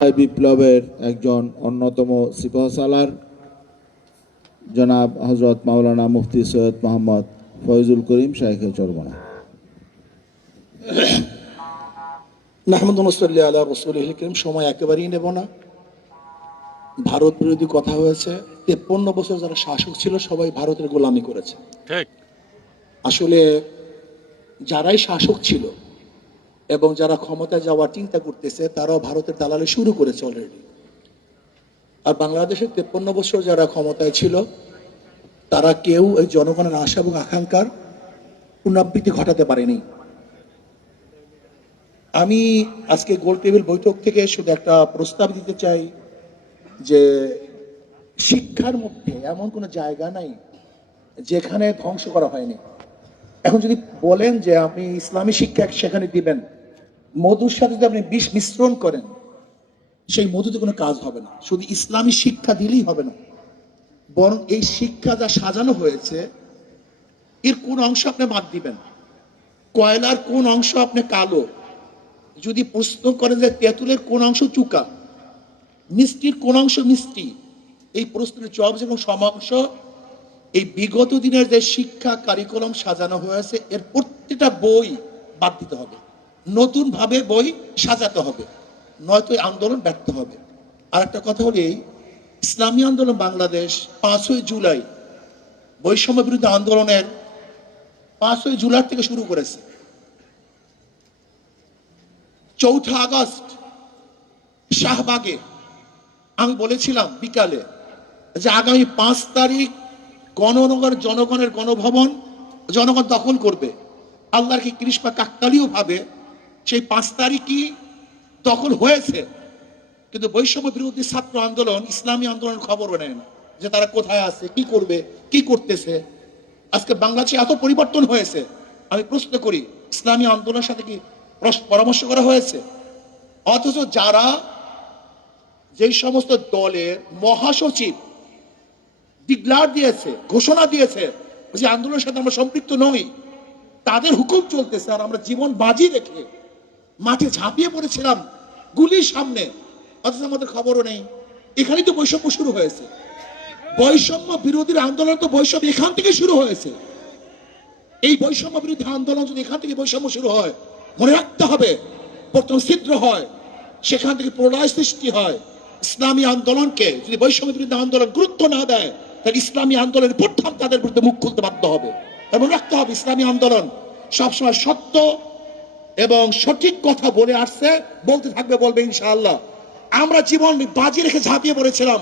বিপ্লবের একজন অন্যতম সিপাহসালার জনাব হজরত মাওলানা মুফতি সৈয়দ মোহাম্মদ ফয়জুল করিম শাইখে চরমনা। নাহমাদুল্লাহ আলা রাসূলিল কারীম। সময় একেবারেই নেব না। ভারত বিরোধী কথা হয়েছে। 53 বছর যারা শাসক ছিল সবাই ভারতের গোলামি করেছে। ঠিক। আসলে যারাই শাসক ছিল এবং যারা ক্ষমতায় যাওয়ার চিন্তা করতেছে তারাও ভারতের দালালি শুরু করেছে অলরেডি। আর বাংলাদেশের 53 বছর যারা ক্ষমতায় ছিল তারা কেউ এই জনগণের আশা এবং আকাঙ্ক্ষার পুনরাবৃত্তি ঘটাতে পারেনি। আমি আজকে গোল টেবিল বৈঠক থেকে শুধু একটা প্রস্তাব দিতে চাই যে শিক্ষার মধ্যে এমন কোনো জায়গা নাই যেখানে ধ্বংস করা হয়নি। এখন যদি বলেন যে আপনি ইসলামী শিক্ষা সেখানে দিবেন, মধুর সাথে যদি আপনি বিষ মিশ্রণ করেন সেই মধুতে কোনো কাজ হবে না। শুধু ইসলামী শিক্ষা দিলেই হবে না, বরং এই শিক্ষা যা সাজানো হয়েছে এর কোন অংশ আপনি বাদ দিবেন, কয়লার কোন অংশ আপনি কালো, যদি প্রশ্ন করেন যে তেঁতুলের কোন অংশ চুকা, মিষ্টির কোন অংশ মিষ্টি, এই প্রশ্নের জবাব এবং সমাংশ এই বিগত দিনের যে শিক্ষা কারিকুলাম সাজানো হয়েছে এর প্রত্যেকটা বই বাদ দিতে হবে, নতুন ভাবে বই সাজাতে হবে, নয়তো আন্দোলন ব্যর্থ হবে। আর একটা কথা হলো এই ইসলামী আন্দোলন বাংলাদেশ 5ই জুলাই বৈষম্য বিরুদ্ধে আন্দোলনের 5ই জুলাই থেকে শুরু করেছে। 4 আগস্ট শাহবাগে আমি বলেছিলাম বিকালে যে আগামী 5 তারিখ গণনগর জনগণের গণভবন জনগণ দখল করবে। আল্লাহর কি কৃষ্ণা কাকতালীয় ভাবে সেই 5 তারিখই দখল হয়েছে, কিন্তু বৈষম্য বিরোধী ছাত্র আন্দোলন ইসলামী আন্দোলনের খবরও নেয় না যে তারা কোথায় আছে, কি করবে, কি করতেছে। আজকে বাংলাদেশে এত পরিবর্তন হয়েছে, আমি প্রশ্ন করি ইসলামী আন্দোলনের সাথে কি পরামর্শ করা হয়েছে? অথচ যারা যেই সমস্ত দলের মহাসচিব ডিক্লার দিয়েছে, ঘোষণা দিয়েছে যে আন্দোলনের সাথে আমরা সম্পৃক্ত নই, তাদের হুকুম চলতেছে আর আমরা জীবন বাজি রেখে মাঠে ঝাঁপিয়ে পড়েছিলাম গুলির সামনে, অথচ আমাদের খবরও নেই। এখানেই তো বৈষম্য শুরু হয়েছে। বৈষম্য বিরোধী আন্দোলন তো বৈষম্য এখান থেকে শুরু হয়েছে। এই বৈষম্য বিরোধী আন্দোলন যদি এখান থেকে বৈষম্য শুরু হয়, মনে রাখতে হবে প্রথম ছিদ্র হয়, সেখান থেকে প্রলয় সৃষ্টি হয়। ইসলামী আন্দোলনকে যদি বৈষম্য বিরোধী আন্দোলন গুরুত্ব না দেয় তাহলে ইসলামী আন্দোলনের প্রথম তাদের বিরুদ্ধে মুখ খুলতে বাধ্য হবে। এবং রাখতে হবে ইসলামী আন্দোলন সবসময় সত্য এবং সঠিক কথা বলে আসছে, বলতে থাকবে, বলবে ইনশাআল্লাহ। আমরা জীবন বাজি রেখে ঝাঁপিয়ে পড়েছিলাম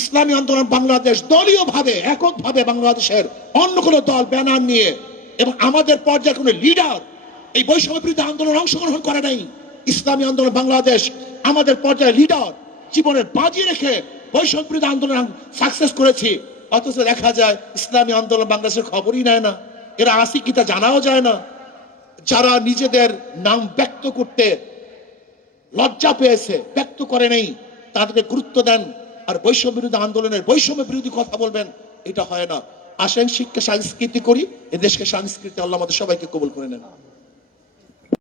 ইসলামী আন্দোলন বাংলাদেশ দলীয় ভাবে এককভাবে বাংলাদেশের অন্য কোনো দল ব্যানার নিয়ে, এবং আমাদের পর্যায়ে কোনো লিডার এই বৈষম্য বিরোধী আন্দোলন অংশগ্রহণ করে নাই। ইসলামী আন্দোলন বাংলাদেশ আমাদের পর্যায়ে লিডার জীবনের বাজি রেখে বৈষম্য বিরোধী আন্দোলন সাকসেস করেছি। অথচ দেখা যায় ইসলামী আন্দোলন বাংলাদেশের খবরই নেয় না, এরা আসি কি তা জানাও যায় না। যারা নিজেদের নাম ব্যক্ত করতে লজ্জা পেয়েছে, ব্যক্ত করে নেই, তাদেরকে গুরুত্ব দেন আর বৈষম্য বিরোধী আন্দোলনের বৈষম্য বিরোধী কথা বলবেন, এটা হয় না। আসেন শিক্ষা সংস্কৃতি করি, এ দেশকে সংস্কৃতি আল্লাহ আমাদের সবাইকে কবুল করে নেন।